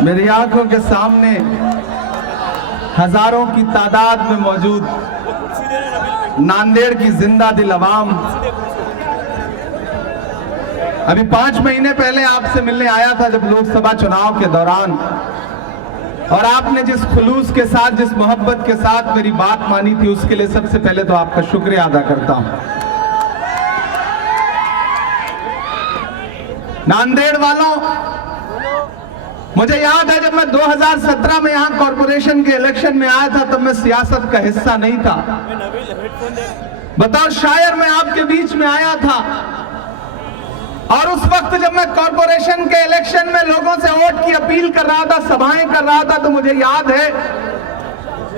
मेरी आंखों के सामने हजारों की तादाद में मौजूद नांदेड़ की जिंदा दिल अवाम, अभी 5 महीने पहले आपसे मिलने आया था जब लोकसभा चुनाव के दौरान, और आपने जिस खुलूस के साथ, जिस मोहब्बत के साथ मेरी बात मानी थी, उसके लिए सबसे पहले तो आपका शुक्रिया अदा करता हूं। नांदेड़ वालों, मुझे याद है जब मैं 2017 में यहां कॉरपोरेशन के इलेक्शन में आया था, तब मैं सियासत का हिस्सा नहीं था। बताओ, शायर मैं आपके बीच में आया था, और उस वक्त जब मैं कॉरपोरेशन के इलेक्शन में लोगों से वोट की अपील कर रहा था, सभाएं कर रहा था, तो मुझे याद है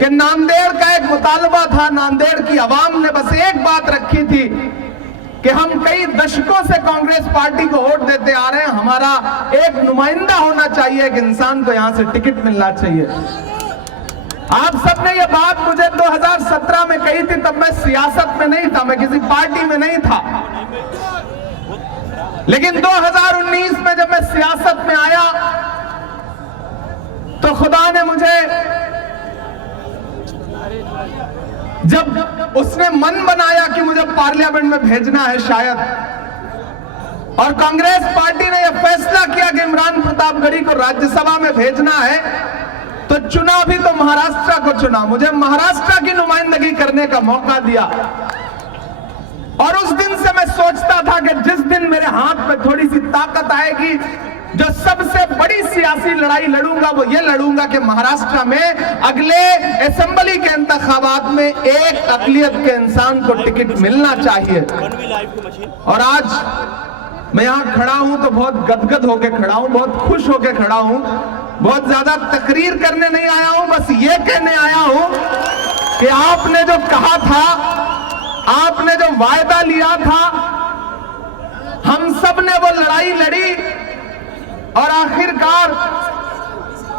कि नांदेड़ का एक मुतालबा था। नांदेड़ की आवाम ने बस एक बात रखी थी कि हम कई दशकों से कांग्रेस पार्टी को वोट देते आ रहे हैं, हमारा एक नुमाइंदा होना चाहिए, एक इंसान को यहां से टिकट मिलना चाहिए। आप सबने ये बात मुझे 2017 में कही थी, तब मैं सियासत में नहीं था, मैं किसी पार्टी में नहीं था। लेकिन 2019 में जब मैं सियासत में आया तो खुदा ने मुझे, जब उसने मन बनाया कि मुझे पार्लियामेंट में भेजना है शायद, और कांग्रेस पार्टी ने यह फैसला किया कि इमरान प्रतापगढ़ी को राज्यसभा में भेजना है, तो चुना भी तो महाराष्ट्र को चुना, मुझे महाराष्ट्र की नुमाइंदगी करने का मौका दिया। और उस दिन से मैं सोचता था कि जिस दिन मेरे हाथ में थोड़ी सी ताकत आएगी, जो सबसे बड़ी सियासी लड़ाई लड़ूंगा वो ये लड़ूंगा कि महाराष्ट्र में अगले असेंबली के इंतखाबात में एक अकलियत के इंसान को टिकट मिलना चाहिए। और आज मैं यहां खड़ा हूं तो बहुत गदगद होकर खड़ा हूं, बहुत खुश होकर खड़ा हूं, बहुत ज्यादा तकरीर करने नहीं आया हूं, बस ये कहने आया हूं कि आपने जो कहा था, आपने जो वायदा लिया था, हम सब ने वो लड़ाई लड़ी, और आखिरकार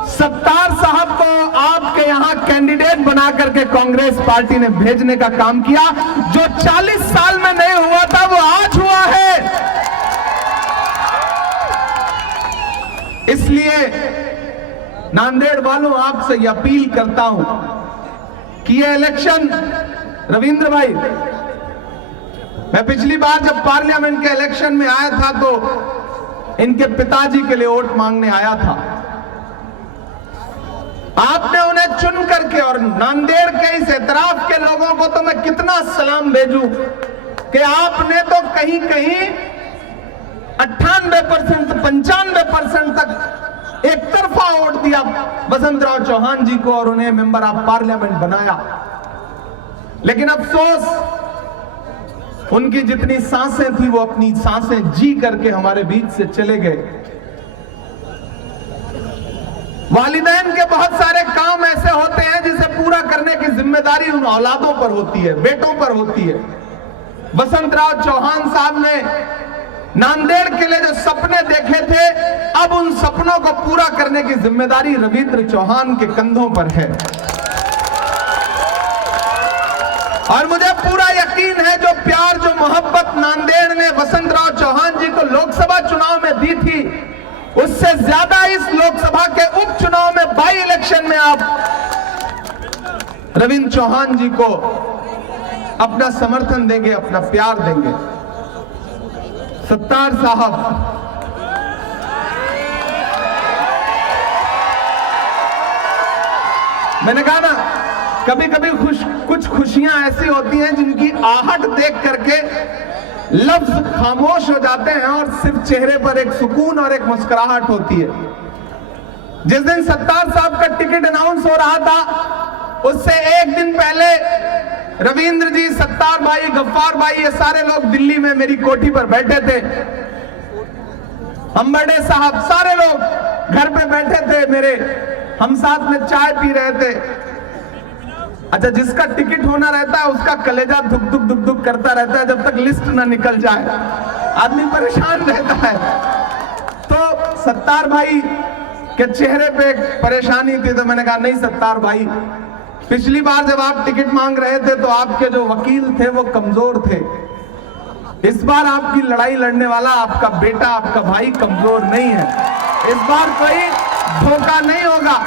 सत्तार साहब को आपके यहां कैंडिडेट बना करके कांग्रेस पार्टी ने भेजने का काम किया। जो 40 साल में नहीं हुआ था वो आज हुआ है। इसलिए नांदेड़ वालों, आपसे ये अपील करता हूं कि ये इलेक्शन, रविंद्र भाई, मैं पिछली बार जब पार्लियामेंट के इलेक्शन में आया था तो इनके पिताजी के लिए वोट मांगने आया था। आपने उन्हें चुन करके, और नांदेड़ के इस एतराफ के लोगों को तो मैं कितना सलाम भेजूं कि आपने तो कहीं कहीं 98% 95% तक एक तरफा वोट दिया वसंतराव चौहान जी को, और उन्हें मेंबर ऑफ पार्लियामेंट बनाया। लेकिन अफसोस, उनकी जितनी सांसें थी वो अपनी सांसें जी करके हमारे बीच से चले गए। वालिदैन के बहुत सारे काम ऐसे होते हैं जिसे पूरा करने की जिम्मेदारी उन औलादों पर होती है, बेटों पर होती है। वसंतराव चौहान साहब ने नांदेड़ के लिए जो सपने देखे थे, अब उन सपनों को पूरा करने की जिम्मेदारी रविंद्र चौहान के कंधों पर है। और मुझे पूरा यकीन है, जो प्यार, जो मोहब्बत नांदेड़ ने वसंतराव चौहान जी को लोकसभा चुनाव में दी थी, उससे ज्यादा इस लोकसभा के उपचुनाव में, बाई इलेक्शन में आप रविंद्र चौहान जी को अपना समर्थन देंगे, अपना प्यार देंगे। सत्तार साहब, मैंने कहा ना, कभी कभी कुछ खुशियां ऐसी होती हैं जिनकी आहट देख करके लफ्ज खामोश हो जाते हैं, और सिर्फ चेहरे पर एक सुकून और एक मुस्कुराहट होती है। जिस दिन सत्तार साहब का टिकट अनाउंस हो रहा था, उससे एक दिन पहले रविंद्र जी, सत्तार भाई, गफ्फार भाई, ये सारे लोग दिल्ली में मेरी कोठी पर बैठे थे। अंबड़े साहब, सारे लोग घर पे बैठे थे मेरे, हम साथ में चाय पी रहे थे। अच्छा, जिसका टिकट होना रहता है उसका कलेजा धुक धुक धुक धुक करता रहता है, जब तक लिस्ट ना निकल जाए आदमी परेशान रहता है। तो सत्तार भाई के चेहरे पे एक परेशानी थी, तो मैंने कहा, नहीं सत्तार भाई, पिछली बार जब आप टिकट मांग रहे थे तो आपके जो वकील थे वो कमजोर थे, इस बार आपकी लड़ाई लड़ने वाला आपका बेटा, आपका भाई कमजोर नहीं है। इस बार कोई धोखा नहीं होगा।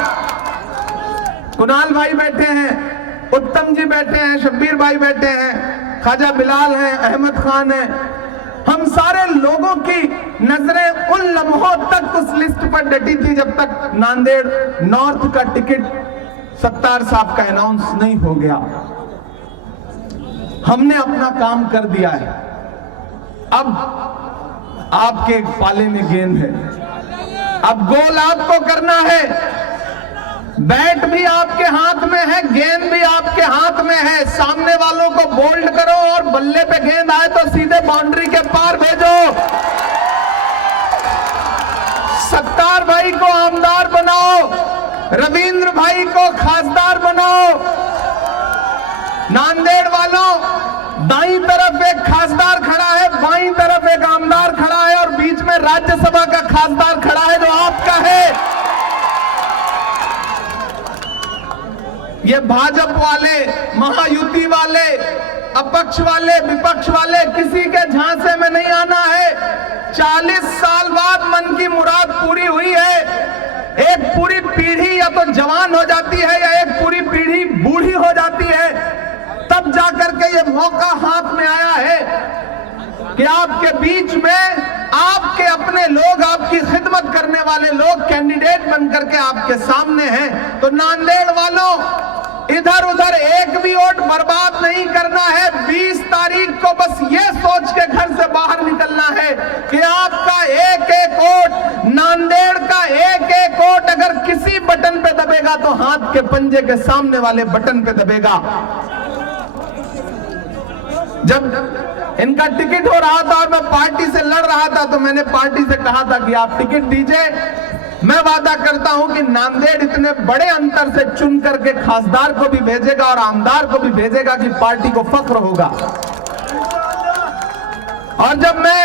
कुणाल भाई बैठे हैं, उत्तम जी बैठे हैं, शब्बीर भाई बैठे हैं, ख्वाजा बिलाल हैं, अहमद खान हैं। हम सारे लोगों की नजरें उन लम्हों तक उस लिस्ट पर डटी थी जब तक नांदेड़ नॉर्थ का टिकट सत्तार साहब का अनाउंस नहीं हो गया। हमने अपना काम कर दिया है, अब आपके पाले में गेंद है, अब गोल आपको करना है। बैट भी आपके हाथ में है, गेंद भी आपके हाथ में है। सामने वालों को बोल्ड करो और बल्ले पे गेंद आए तो सीधे बाउंड्री के पार भेजो। सत्तार भाई को आमदार बनाओ, रविंद्र भाई को खासदार बनाओ। नांदेड़ वालों, दाईं तरफ एक खासदार खड़ा है, बाईं तरफ एक आमदार खड़ा है और बीच में राज्यसभा का खासदार खड़ा है जो आपका है। ये भाजपा वाले, महायुति वाले, अपक्ष वाले, विपक्ष वाले, किसी के झांसे में नहीं आना है। 40 साल बाद मन की मुराद पूरी हुई है। एक पूरी पीढ़ी या तो जवान हो जाती है या एक पूरी पीढ़ी बूढ़ी हो जाती है, तब जाकर के ये मौका हाथ में आया है कि आपके बीच में आपके अपने लोग, आपकी खिदमत करने वाले लोग कैंडिडेट बनकर के आपके सामने हैं। तो नांदेड़ वालों, इधर उधर एक भी वोट बर्बाद नहीं करना है। 20 तारीख को बस ये सोच के घर से बाहर निकलना है कि आपका एक एक वोट, नांदेड़ का एक एक वोट अगर किसी बटन पे दबेगा तो हाथ के पंजे के सामने वाले बटन पे दबेगा। जब इनका टिकट हो रहा था और मैं पार्टी से लड़ रहा था तो मैंने पार्टी से कहा था कि आप टिकट दीजिए, मैं वादा करता हूं कि नांदेड़ इतने बड़े अंतर से चुन करके खासदार को भी भेजेगा और आमदार को भी भेजेगा कि पार्टी को फख्र होगा। और जब मैं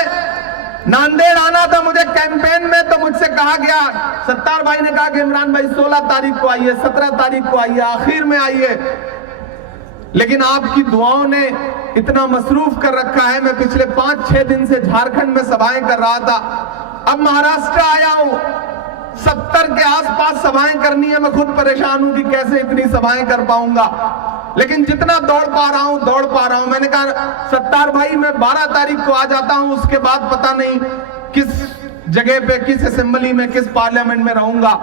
नांदेड़ आना था मुझे कैंपेन में, तो मुझसे कहा गया, सत्तार भाई ने कहा कि इमरान भाई 16 तारीख को आइए, 17 तारीख को आइए, आखिर में आइए। लेकिन आपकी दुआओं ने इतना मसरूफ कर रखा है। मैं पिछले 5-6 दिन से झारखंड में सभाएं कर रहा था, अब महाराष्ट्र आया हूं, 70 के आसपास सभाएं करनी है। मैं खुद परेशान हूं कि कैसे इतनी सभाएं कर पाऊंगा, लेकिन जितना दौड़ पा रहा हूं। मैंने कहा सत्तार भाई मैं 12 तारीख को आ जाता हूं, उसके बाद पता नहीं किस जगह पे, किस असेंबली में, किस पार्लियामेंट में रहूंगा।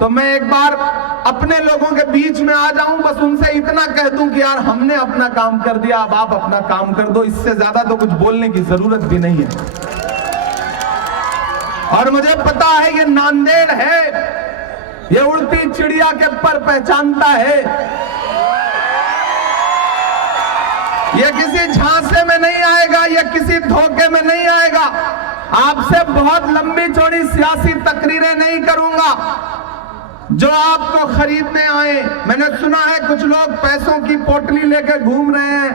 तो मैं एक बार अपने लोगों के बीच में आ जाऊं, बस उनसे इतना कह दूं कि यार हमने अपना काम कर दिया, अब आप अपना काम कर दो। इससे ज्यादा तो कुछ बोलने की जरूरत भी नहीं है। और मुझे पता है ये नांदेड़ है, ये उड़ती चिड़िया के पर पहचानता है, ये किसी झांसे में नहीं आएगा, ये किसी धोखे में नहीं आएगा। आपसे बहुत लंबी चौड़ी सियासी तकरीरें नहीं करूंगा जो आपको खरीदने आए। मैंने सुना है कुछ लोग पैसों की पोटली लेकर घूम रहे हैं,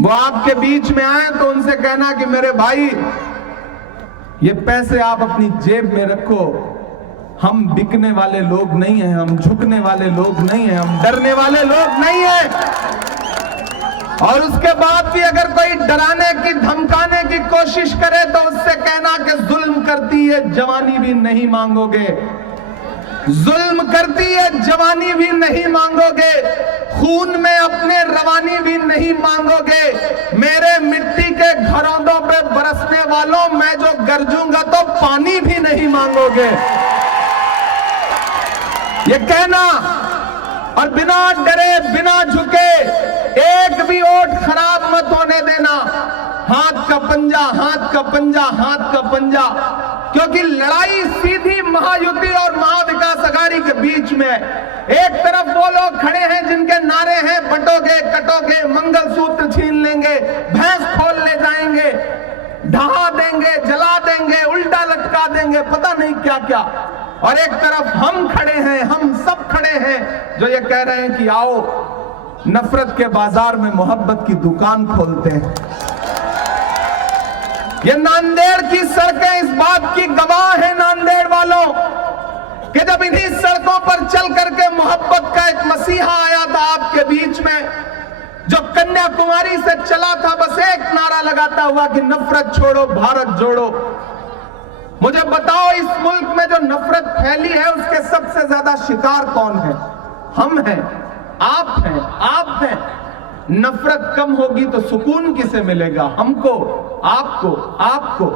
वो आपके बीच में आए तो उनसे कहना कि मेरे भाई ये पैसे आप अपनी जेब में रखो, हम बिकने वाले लोग नहीं हैं, हम झुकने वाले लोग नहीं हैं, हम डरने वाले लोग नहीं हैं। और उसके बाद भी अगर कोई डराने की, धमकाने की कोशिश करे तो उससे कहना कि जुल्म करती है जवानी भी नहीं मांगोगे, जुल्म करती है जवानी भी नहीं मांगोगे, खून में अपने रवानी भी नहीं मांगोगे। मेरे मिट्टी के घरौंदों पे बरसने वालों, मैं जो गरजूंगा तो पानी भी नहीं मांगोगे। ये कहना और बिना डरे, बिना झुके, एक भी वोट खराब मत होने देना। हाथ का पंजा, हाथ का पंजा, हाथ का पंजा, क्योंकि लड़ाई सीधी महायुति और महाविकास अघाड़ी के बीच में। एक तरफ वो लोग खड़े हैं जिनके नारे हैं बटोगे, कटोगे, मंगलसूत्र छीन लेंगे, भैंस खोल ले जाएंगे, ढहा देंगे, जला देंगे, उल्टा लटका देंगे, पता नहीं क्या क्या। और एक तरफ हम खड़े हैं, हम सब खड़े हैं जो ये कह रहे हैं कि आओ नफरत के बाजार में मोहब्बत की दुकान खोलते हैं। ये नांदेड़ की सड़कें इस बात की गवाह है नांदेड़ वालों कि जब इन्हीं सड़कों पर चल करके मोहब्बत का एक मसीहा आया था आपके बीच में, जो कन्याकुमारी से चला था बस एक नारा लगाता हुआ कि नफरत छोड़ो भारत जोड़ो। मुझे बताओ, इस मुल्क में जो नफरत फैली है उसके सबसे ज्यादा शिकार कौन है? हम हैं, आप हैं, आप हैं। नफरत कम होगी तो सुकून किसे मिलेगा? हमको, आपको, आपको।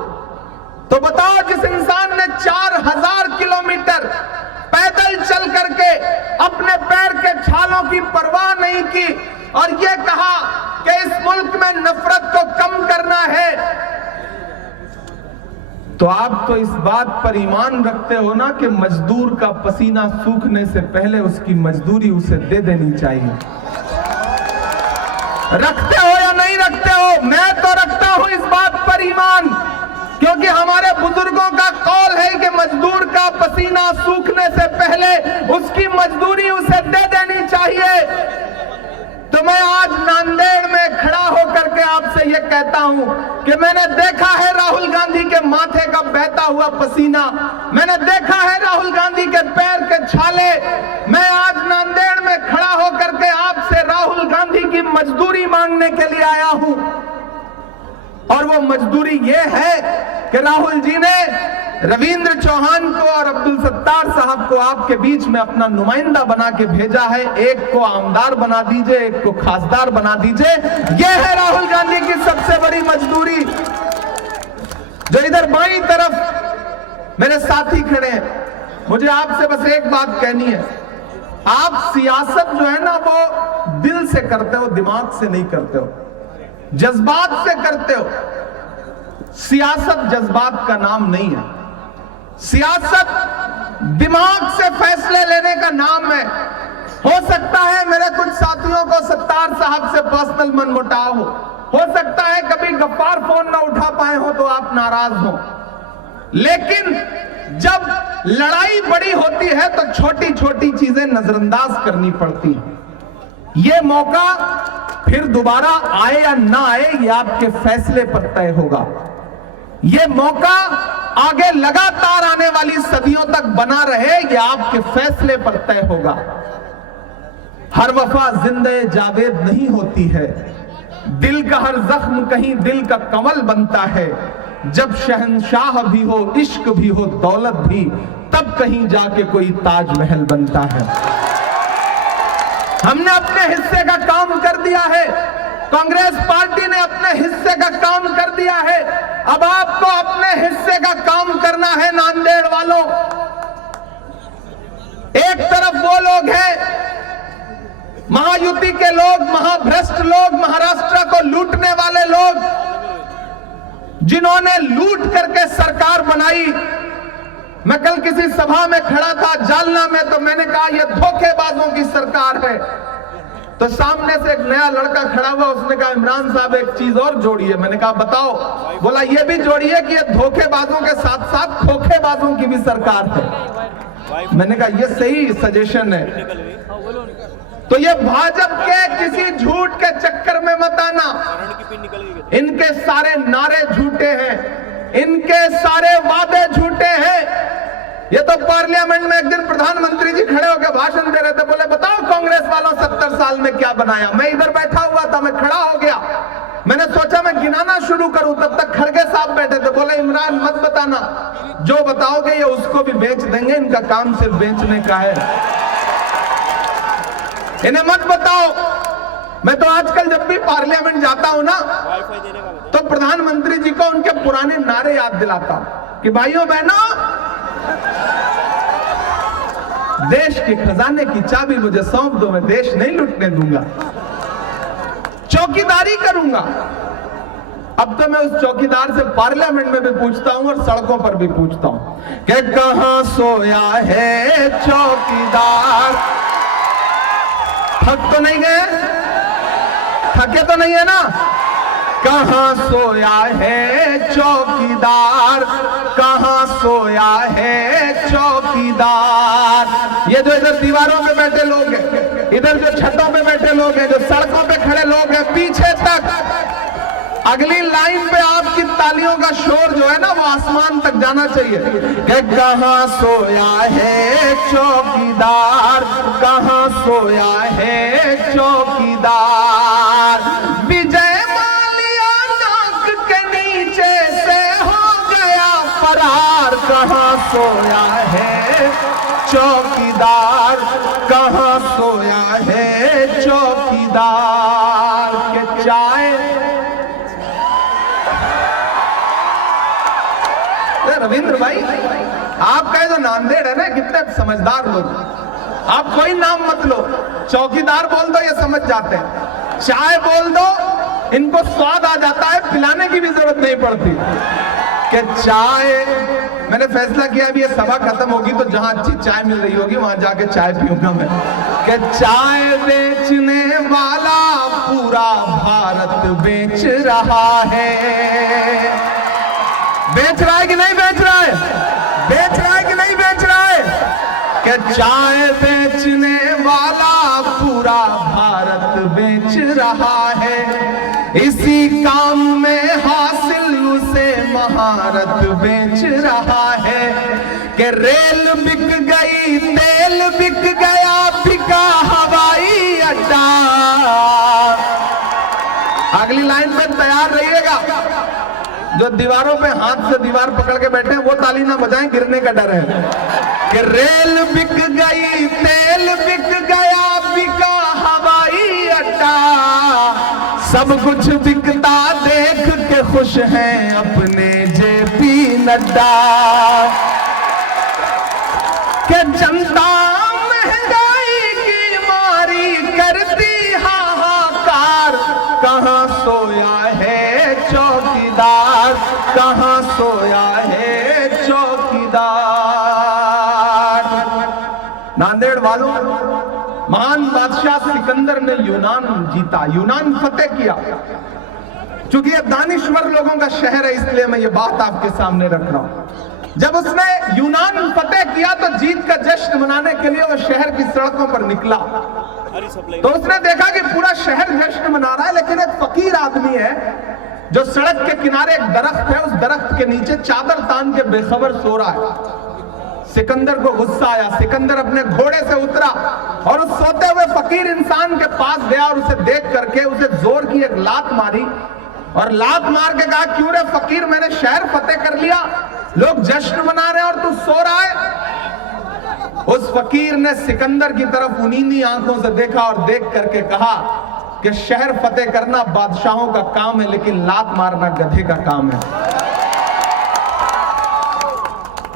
तो बताओ, जिस इंसान ने 4000 किलोमीटर पैदल चल करके अपने पैर के छालों की परवाह नहीं की और यह कहा कि इस मुल्क में नफरत को कम करना है, तो आप तो इस बात पर ईमान रखते हो ना कि मजदूर का पसीना सूखने से पहले उसकी मजदूरी उसे दे देनी चाहिए। रखते हो या नहीं रखते हो? मैं तो रखता हूं इस बात पर ईमान, क्योंकि हमारे बुजुर्गों का कौल है कि मजदूर का पसीना सूखने से पहले उसकी मजदूरी उसे दे देनी चाहिए। तो मैं आज नांदेड़ में खड़ा होकर के आपसे यह कहता हूं कि मैंने देखा है राहुल गांधी के माथे का बहता हुआ पसीना, मैंने देखा है राहुल गांधी के पैर के छाले। मैं आज नांदेड़ में खड़ा होकर के आपसे राहुल गांधी की मजदूरी मांगने के लिए आया हूं, और वो मजदूरी ये है कि राहुल जी ने रविंद्र चौहान को और अब्दुल सत्तार साहब को आपके बीच में अपना नुमाइंदा बना के भेजा है। एक को आमदार बना दीजिए, एक को खासदार बना दीजिए। यह है राहुल गांधी की सबसे बड़ी मजदूरी। जो इधर बाईं तरफ मेरे साथी खड़े हैं, मुझे आपसे बस एक बात कहनी है, आप सियासत जो है ना वो दिल से करते हो, दिमाग से नहीं करते हो, जज्बात से करते हो। सियासत जज्बात का नाम नहीं है, सियासत दिमाग से फैसले लेने का नाम है। हो सकता है मेरे कुछ साथियों को सत्तार साहब से पर्सनल मनमुटाव हो सकता है कभी गफ्फार फोन ना उठा पाए हो तो आप नाराज हो, लेकिन जब लड़ाई बड़ी होती है तो छोटी छोटी चीजें नजरअंदाज करनी पड़ती हैं। यह मौका फिर दोबारा आए या ना आए, ये आपके फैसले पर तय होगा। यह मौका आगे लगातार आने वाली सदियों तक बना रहे, ये आपके फैसले पर तय होगा। हर वफा जिंदे जावेद नहीं होती है, दिल का हर जख्म कहीं दिल का कंवल बनता है। जब शहंशाह भी हो, इश्क भी हो, दौलत भी, तब कहीं जाके कोई ताजमहल बनता है। हमने अपने हिस्से का काम कर दिया है, कांग्रेस पार्टी ने अपने हिस्से का काम कर दिया है। अब आपको अपने हिस्से का काम करना है। नांदेड़ वालों, एक तरफ वो लोग हैं महायुति के लोग, महाभ्रष्ट लोग, महाराष्ट्र को लूटने वाले लोग, जिन्होंने लूट करके सरकार बनाई। मैं कल किसी सभा में खड़ा था जालना में, तो मैंने कहा यह धोखेबाजों की सरकार है। तो सामने से एक नया लड़का खड़ा हुआ, उसने कहा इमरान साहब एक चीज और जोड़िए। मैंने कहा बताओ। बोला ये भी जोड़िए कि ये धोखेबाजों के साथ साथ खोखेबाजों की भी सरकार है। मैंने कहा ये सही सजेशन है। तो ये भाजपा के किसी झूठ के चक्कर में मत आना, इनके सारे नारे झूठे हैं, इनके सारे वादे झूठे हैं। ये तो पार्लियामेंट में एक दिन प्रधानमंत्री जी खड़े होकर भाषण दे रहे थे, बोले बताओ कांग्रेस वालों 70 साल में क्या बनाया। मैं इधर बैठा हुआ था, मैं खड़ा हो गया, मैंने सोचा मैं गिनाना शुरू करूं, तब तक खड़गे साहब बैठे थे। बोले इमरान मत बताना, जो बताओगे ये उसको भी बेच देंगे, इनका काम सिर्फ बेचने का है, इन्हें मत बताओ। मैं तो आजकल जब भी पार्लियामेंट जाता हूं ना, तो प्रधानमंत्री जी को उनके पुराने नारे याद दिलाता हूं कि भाइयों बहनों, देश के खजाने की चाबी मुझे सौंप दो, मैं देश नहीं लूटने दूंगा, चौकीदारी करूंगा। अब तो मैं उस चौकीदार से पार्लियामेंट में भी पूछता हूं और सड़कों पर भी पूछता हूं कि कहां सोया है चौकीदार। थक तो नहीं गए, थके तो नहीं है ना? कहां सोया है चौकीदार, कहां सोया है चौकीदार। ये जो इधर दीवारों पे बैठे लोग हैं, इधर जो छतों पे बैठे लोग हैं, जो सड़कों पे खड़े लोग हैं, पीछे तक अगली लाइन पे आपकी तालियों का शोर जो है ना वो आसमान तक जाना चाहिए कि कहां सोया है चौकीदार, कहां सोया है चौकीदार। विजय माल्या नाक के नीचे से हो गया फरार, कहाँ सोया है चौकीदार, कहाँ सोया है चौकीदार। के चाय रविंद्र भाई, आपका जो नांदेड़ है ना, कितने समझदार लोग, आप कोई नाम मत लो, चौकीदार बोल दो ये समझ जाते हैं, चाय बोल दो इनको स्वाद आ जाता है, पिलाने की भी जरूरत नहीं पड़ती। कि चाय, मैंने फैसला किया अभी ये सभा खत्म होगी तो जहां अच्छी चाय मिल रही होगी वहां जाके चाय पीऊंगा मैं। कि चाय बेचने वाला पूरा भारत बेच रहा है। बेच रहा है कि नहीं बेच रहा है? बेच रहा है कि नहीं बेच रहा है? कि चाय बेचने वाला पूरा भारत बेच रहा है। इसी काम में हासिल उसे महारत बेच रहा है। कि रेल बिक गई, तेल बिक गया, बिका हवाई अड्डा। अगली लाइन में तैयार रहिएगा। जो दीवारों पे हाथ से दीवार पकड़ के बैठे हैं वो ताली ना बजाएं, गिरने का डर है। कि रेल बिक गई, तेल बिक गया, बिका हवाई अड्डा। सब कुछ बिकता देख के खुश हैं अपने जेपी नड्डा। कि जनता महंगाई की मारी करती हाहाकार। कहाँ सोया है चौकीदार, कहाँ सोया है चौकीदार। नांदेड़ वालों, महान बादशाह सिकंदर ने यूनान जीता, यूनान फतेह किया। क्योंकि ये दानिश्वर लोगों का शहर है इसलिए मैं ये बात आपके सामने रख रहा हूं। जब उसने यूनान फतेह किया तो जीत का जश्न मनाने के लिए वो शहर की सड़कों पर निकला। तो उसने देखा कि पूरा शहर जश्न मना रहा है, लेकिन एक फकीर आदमी है जो सड़क के किनारे एक दरख्त है, उस दरख्त के नीचे चादर तान के बेखबर सो रहा है। सिकंदर को गुस्सा आया। सिकंदर अपने घोड़े से उतरा और उस सोते हुए फकीर इंसान के पास गया और उसे देख करके उसे जोर की एक लात मारी और लात मार के कहा, क्यों रे फकीर, मैंने शहर फतेह कर लिया, लोग जश्न मना रहे हैं और तू सो रहा है। उस फकीर ने सिकंदर की तरफ उनींदी आंखों से देखा और देख करके कहा कि शहर फतेह करना बादशाहों का काम है, लेकिन लात मारना गधे का काम है।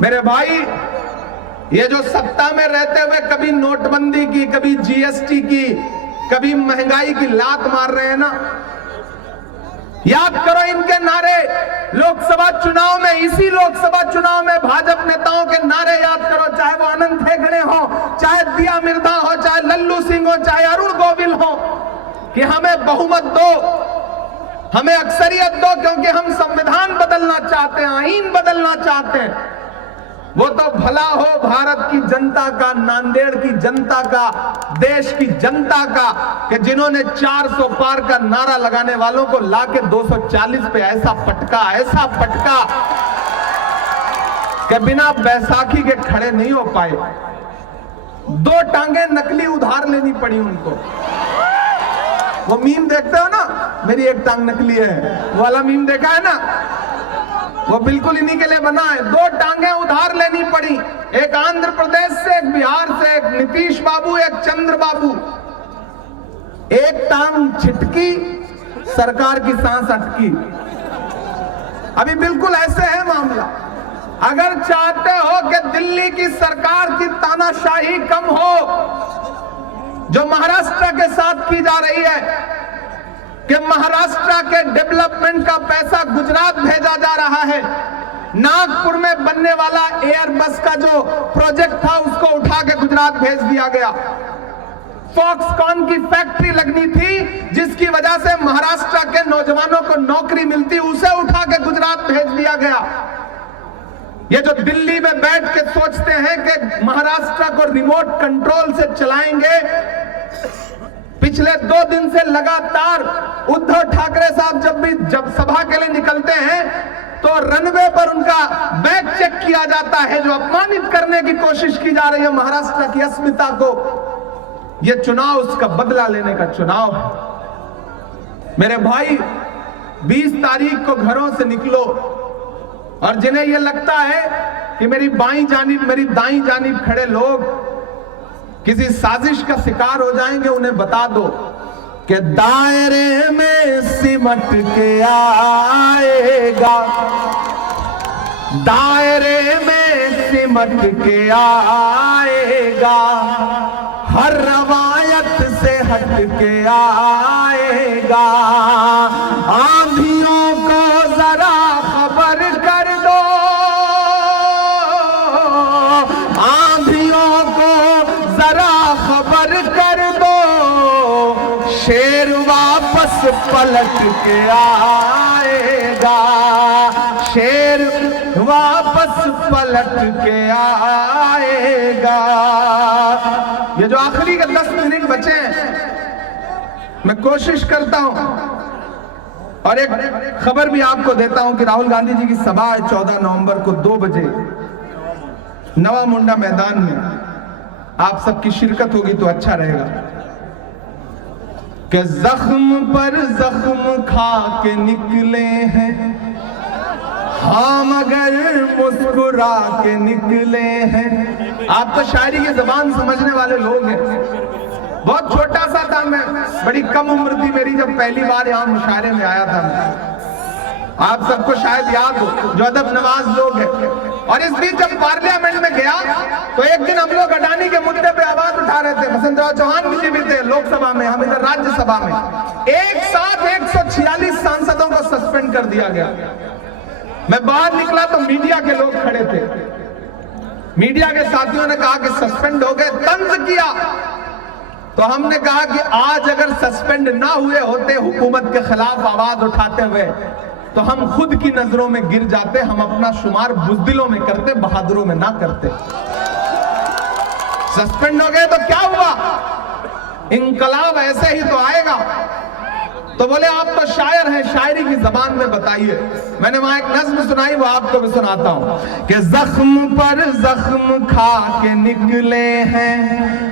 मेरे भाई, ये जो सत्ता में रहते हुए कभी नोटबंदी की, कभी जीएसटी की, कभी महंगाई की लात मार रहे हैं ना, याद करो इनके नारे लोकसभा चुनाव में, इसी लोकसभा चुनाव में भाजपा नेताओं के नारे याद करो, चाहे वो अनंत हेगड़े हो, चाहे दिया मिर्धा हो, चाहे लल्लू सिंह हो, चाहे अरुण गोविल हो, कि हमें बहुमत दो, हमें अक्सरियत दो, क्योंकि हम संविधान बदलना चाहते हैं, आईन बदलना चाहते हैं। वो तो भला हो भारत की जनता का, नांदेड़ की जनता का, देश की जनता का, कि जिन्होंने 400 पार का नारा लगाने वालों को लाके 240 पे ऐसा पटका कि बिना बैसाखी के खड़े नहीं हो पाए। 2 टांगे नकली उधार लेनी पड़ी उनको। वो मीम देखते हो ना, मेरी एक टांग नकली है, वो वाला मीम देखा है ना, वो बिल्कुल इन्हीं के लिए बना है। 2 टांगे उधार लेनी पड़ी, एक आंध्र प्रदेश से, एक बिहार से, एक नीतीश बाबू, एक चंद्र बाबू। एक टांग छिटकी, सरकार की सांस अटकी। अभी बिल्कुल ऐसे है मामला। अगर चाहते हो कि दिल्ली की सरकार की तानाशाही कम हो, जो महाराष्ट्र के साथ की जा रही है, कि महाराष्ट्र के डेवलपमेंट का पैसा गुजरात भेजा जा रहा है, नागपुर में बनने वाला एयरबस का जो प्रोजेक्ट था उसको उठा के गुजरात भेज दिया गया। फॉक्सकॉन की फैक्ट्री लगनी थी जिसकी वजह से महाराष्ट्र के नौजवानों को नौकरी मिलती, उसे उठा के गुजरात भेज दिया गया। ये जो दिल्ली में बैठ के सोचते हैं कि महाराष्ट्र को रिमोट कंट्रोल से चलाएंगे, पिछले 2 दिन से लगातार उद्धव ठाकरे साहब जब सभा के लिए निकलते हैं तो रनवे पर उनका बैग चेक किया जाता है, जो अपमानित करने की कोशिश की जा रही है महाराष्ट्र की अस्मिता को। यह चुनाव उसका बदला लेने का चुनाव है। मेरे भाई, 20 तारीख को घरों से निकलो और जिन्हें यह लगता है कि मेरी बाईं जानिब मेरी दाईं जानिब खड़े लोग किसी साजिश का शिकार हो जाएंगे, उन्हें बता दो कि दायरे में सिमट के आएगा, दायरे में सिमट के आएगा, हर रवायत से हट के आएगा। आंधियों को जरा खबर कर दो, आंधियों को जरा खबर कर दो, शेर वापस पलट के आएगा, शेर वापस पलट के आएगा। ये जो आखिरी के 10 मिनट बचे हैं, मैं कोशिश करता हूं और एक खबर भी आपको देता हूं कि राहुल गांधी जी की सभा है 14 नवंबर को 2 बजे नवा मुंडा मैदान में। आप सबकी शिरकत होगी तो अच्छा रहेगा। कि जख्म पर जख्म खा के निकले हैं हाँ मगर मुस्कुरा के निकले हैं। आप तो शायरी की जबान समझने वाले लोग हैं। बहुत छोटा सा था मैं, बड़ी कम उम्र थी मेरी जब पहली बार यहाँ मुशायरे में आया था। आप सबको शायद याद हो जो अदब नवाज लोग हैं। और इस बीच जब पार्लियामेंट में गया तो एक दिन हम लोग अडानी के मुद्दे पे आवाज उठा रहे थे। वसंतराव चौहान जी भी थे लोकसभा में, हम इधर राज्यसभा में। एक साथ 146 सांसदों को सस्पेंड कर दिया गया। मैं बाहर निकला तो मीडिया के लोग खड़े थे। मीडिया के साथियों ने कहा कि सस्पेंड हो गए, तंज किया। तो हमने कहा कि आज अगर सस्पेंड ना हुए होते हुकूमत के खिलाफ आवाज उठाते हुए तो हम खुद की नजरों में गिर जाते। हम अपना शुमार बुज़दिलों में करते, बहादुरों में ना करते। सस्पेंड हो गए तो क्या हुआ, इंकलाब ऐसे ही तो आएगा। तो बोले आप तो शायर हैं, शायरी की जबान में बताइए। मैंने वहां एक नज्म सुनाई, वो आपको भी सुनाता हूं कि जख्म पर जख्म खा के निकले हैं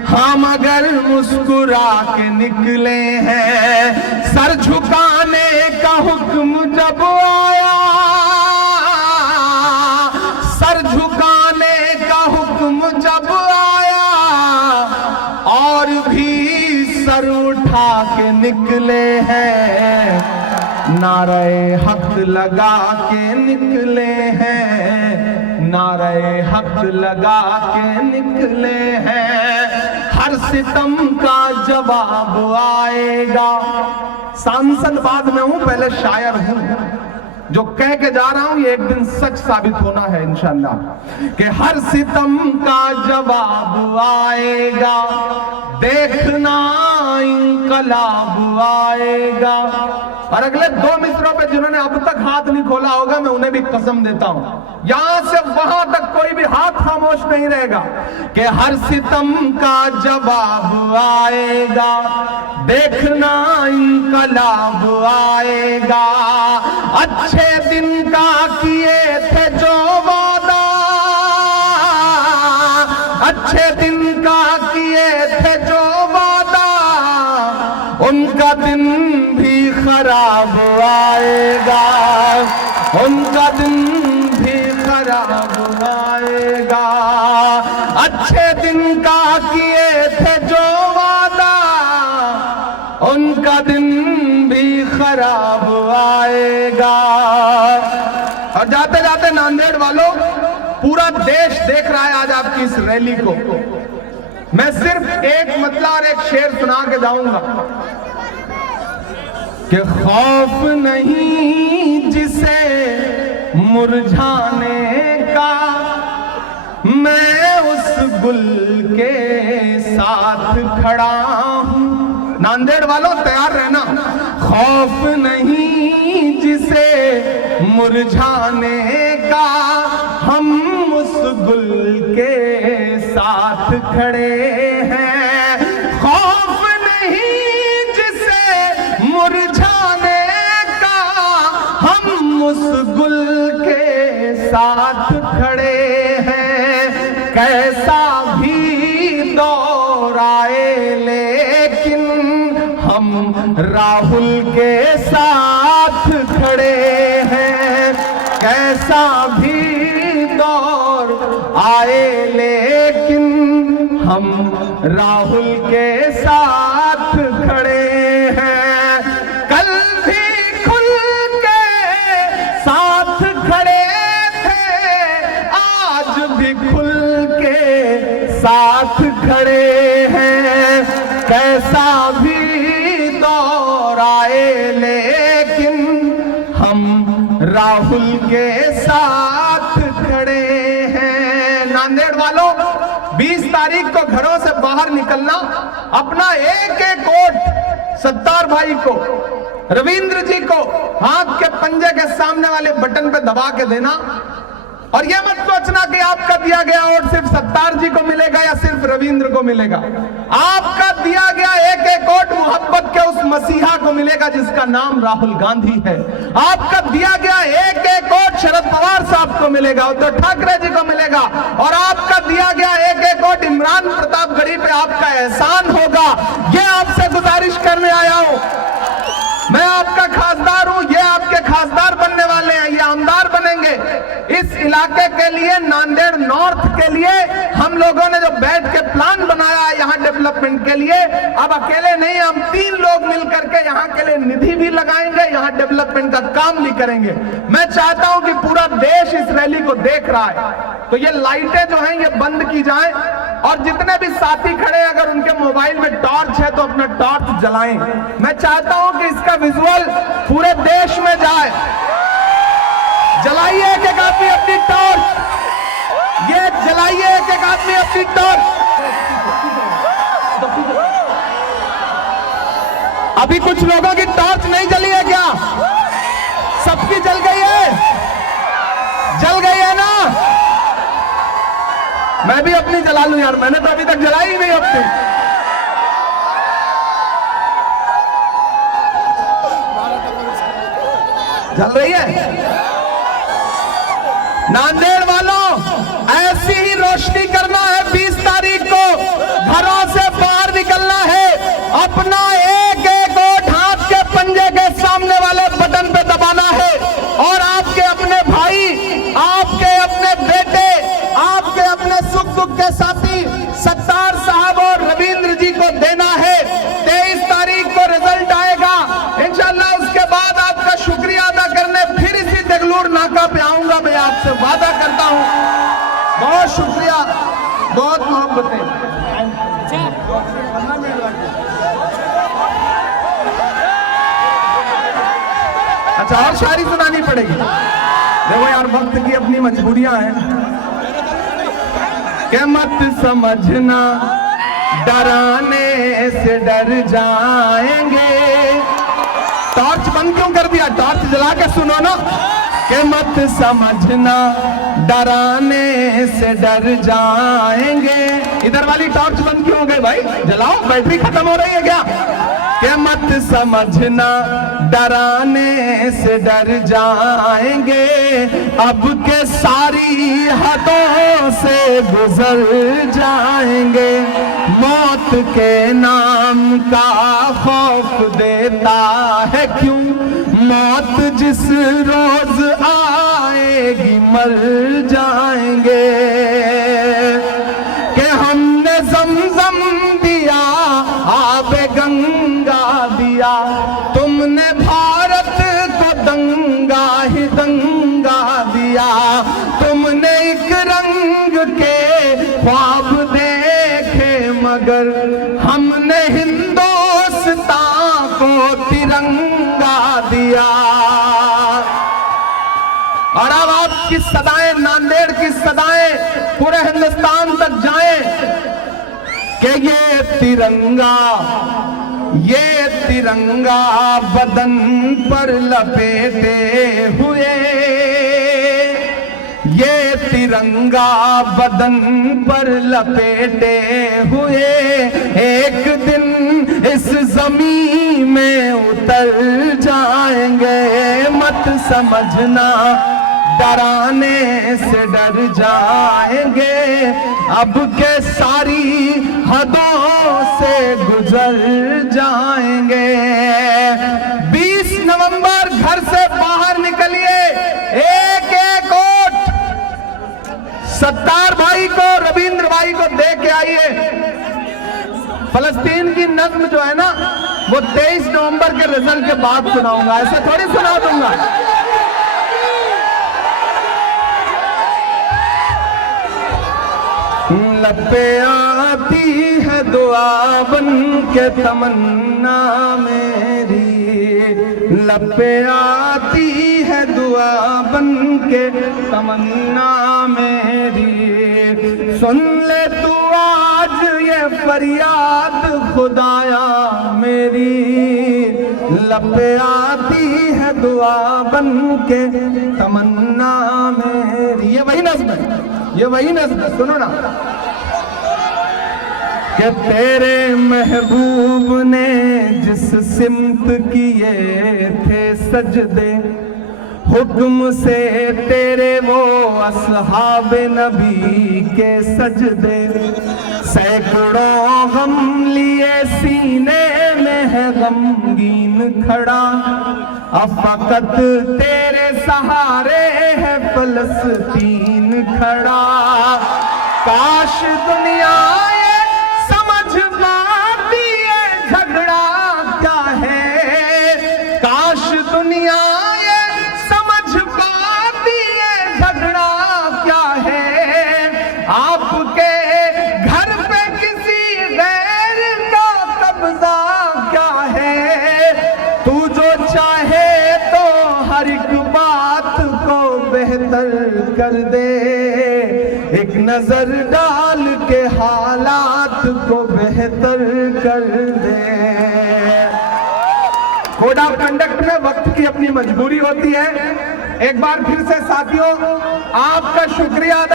हाँ मगर मुस्कुरा के निकले हैं। सर झुकाने का हुक्म जब आया, सर झुकाने का हुक्म जब आया, और भी सर उठा के निकले हैं। नारे हक लगा के निकले हैं, नारे हक लगा के निकले हैं। हर सितम का जवाब आएगा। सांसद बाद में हूं, पहले शायर हूं। जो कह के जा रहा हूं ये एक दिन सच साबित होना है इंशाअल्लाह। कि हर सितम का जवाब आएगा, देखना इंकलाब आएगा। और अगले 2 मित्रों पे जिन्होंने अब तक हाथ नहीं खोला होगा, मैं उन्हें भी कसम देता हूं, यहां से वहां तक कोई भी हाथ खामोश नहीं रहेगा। कि हर सितम का जवाब आएगा, देखना इंकलाब आएगा। अच्छे दिन का किए थे जो वादा, अच्छे दिन का किए थे जो वादा, उनका दिन भी खराब आएगा, उनका दिन भी खराब आएगा। अच्छे दिन का किए थे जो वादा, उनका दिन भी खराब आएगा। और जाते जाते नांदेड़ वालों, पूरा देश देख रहा है आज आपकी इस रैली को। मैं सिर्फ एक मतला और एक शेर सुना के जाऊंगा कि खौफ नहीं जिसे मुरझाने का, मैं उस गुल के साथ खड़ा हूं। नांदेड़ वालों तैयार रहना। खौफ नहीं जिसे मुरझाने का, हम उस गुल के साथ खड़े हैं। खौफ नहीं जिसे मुरझाने का, हम उस गुल के साथ खड़े हैं। कैसा भी दौर आए लेकिन हम राहुल के साथ खड़े हैं। कैसा भी दौर आए लेकिन हम राहुल के साथ खड़े हैं। कल भी खुल के साथ खड़े थे, आज भी खुल के साथ खड़े हैं। कैसा भी दौर आए लेकिन हम राहुल के साथ खड़े हैं। नांदेड़ वालों, 20 तारीख को घरों से बाहर निकलना, अपना एक एक वोट सत्तार भाई को, रविंद्र जी को हाथ के पंजे के सामने वाले बटन पे दबा के देना। और यह मत सोचना कि आपका दिया गया वोट सिर्फ सत्तार जी को मिलेगा या सिर्फ रविंद्र को मिलेगा। आपका दिया गया एक एक वोट मोहब्बत के उस मसीहा को मिलेगा जिसका नाम राहुल गांधी है। आपका दिया गया एक एक वोट शरद पवार साहब को मिलेगा, उद्धव ठाकरे जी को मिलेगा। और आपका दिया गया एक एक वोट इमरान प्रतापगढ़ी पे आपका एहसान होगा। यह आपसे गुजारिश करने आया हूं। मैं आपका खासदार हूं, ये आपके खासदार बनने वाले हैं, ये आमदार बनेंगे। इस इलाके के लिए, नांदेड़ नॉर्थ के लिए हम लोगों ने जो बैठ के प्लान बनाया है यहाँ डेवलपमेंट के लिए, अब अकेले नहीं, हम 3 लोग मिलकर के यहाँ के लिए निधि भी लगाएंगे, यहाँ डेवलपमेंट का काम भी करेंगे। मैं चाहता हूं कि पूरा देश इस रैली को देख रहा है, तो ये लाइटें जो हैं ये बंद की जाएं। और जितने भी साथी खड़े, अगर उनके मोबाइल में टॉर्च है तो अपना टॉर्च जलाएं। मैं चाहता हूं कि इसका विजुअल पूरे देश में जाए। जलाइए एक एक आदमी अपनी टॉर्च, ये जलाइए एक एक आदमी अपनी टॉर्च। अभी कुछ लोगों की टॉर्च नहीं जली है क्या? सबकी जल गई है? जल गई है ना? मैं भी अपनी जला लूं यार, मैंने तो अभी तक जलाई ही नहीं अपनी। जल रही है? नांदेड़ वालों, ऐसी ही रोशनी करना है। 20 तारीख को घरों से बाहर निकलना है, अपना एक एक वोट हाथ के पंजे के सामने वाले बटन पे दबाना है और आपके अपने भाई, आपके अपने बेटे, आपके अपने सुख दुख के साथी सत्तार साहब और रविंद्र जी को देना है। 23 तारीख को रिजल्ट आएगा इंशाल्लाह। उसके बाद आपका शुक्रिया अदा करने फिर इसी देगलूर नाका पे आऊंगा। मैं आपसे वादा करता हूं। बहुत शुक्रिया, बहुत मोहब्बतें। अच्छा, और शायरी सुनानी पड़ेगी। देखो यार, वक्त की अपनी मजबूरियां हैं। के मत समझना डराने से डर जाएंगे। टॉर्च बंद क्यों कर दिया? टॉर्च जला के सुनो ना। के मत समझना डराने से डर जाएंगे। इधर वाली टॉर्च बंद क्यों हो गई भाई? जलाओ, बैटरी खत्म हो रही है क्या? के मत समझना डराने से डर जाएंगे। अब के सारी हदों से गुजर जाएंगे। मौत के नाम का खौफ देता है क्यों? मौत जिस रोज आएगी मर जाएंगे। कि हमने ज़मज़म दिया, आबे गंगा दिया, तुमने भारत को दंगा ही दंगा दिया। तुमने एक रंग के ख्वाब देखे मगर हमने हिंदुस्तान को तिरंगा दिया। और अब आपकी सदाएं, नांदेड़ की सदाएं पूरे हिंदुस्तान तक जाएं कि ये तिरंगा बदन पर लपेटे हुए, ये तिरंगा बदन पर लपेटे हुए एक दिन इस जमीन में उतर जाएंगे। मत समझना डराने से डर जाएंगे। अब के सारी हदों से गुजर जाएंगे। 20 नवंबर घर से बाहर निकलिए, एक एक वोट सत्तार भाई भाई को दे के आइए। फलस्तीन की नज्म जो है ना, वो 23 नवंबर के रिजल्ट के बाद सुनाऊंगा, ऐसे थोड़ी सुना दूंगा। लब पे आती है दुआ बन के तमन्ना मेरी, लब पे आती है दुआ बन के तमन्ना मेरी। सुन ले तू आज ये फरियाद खुदाया मेरी, लब पे आती है दुआ बन के तमन्ना मेरी। ये वही नज़्म है, ये वही नज़्म है, सुनो ना। कि तेरे महबूब ने जिस सिमत किए थे सजदे, हुक्म से तेरे वो असहाब नबी के सजदे, सैकड़ों गम लिए सीने में है गमगीन खड़ा, अब फकत तेरे सहारे है फलस्तीन खड़ा। काश दुनिया ये समझ पाती है झगड़ा क्या है, काश दुनिया ये समझ पाती है झगड़ा क्या है। आपके घर पे किसी गैर का कब्जा क्या है, तू जो चाहे तो हर एक बात को बेहतर कर दे, एक नजर डाल के हालात को बेहतर कर दे। कोड ऑफ कंडक्ट में वक्त की अपनी मजबूरी होती है। एक बार फिर से साथियों, आपका शुक्रिया।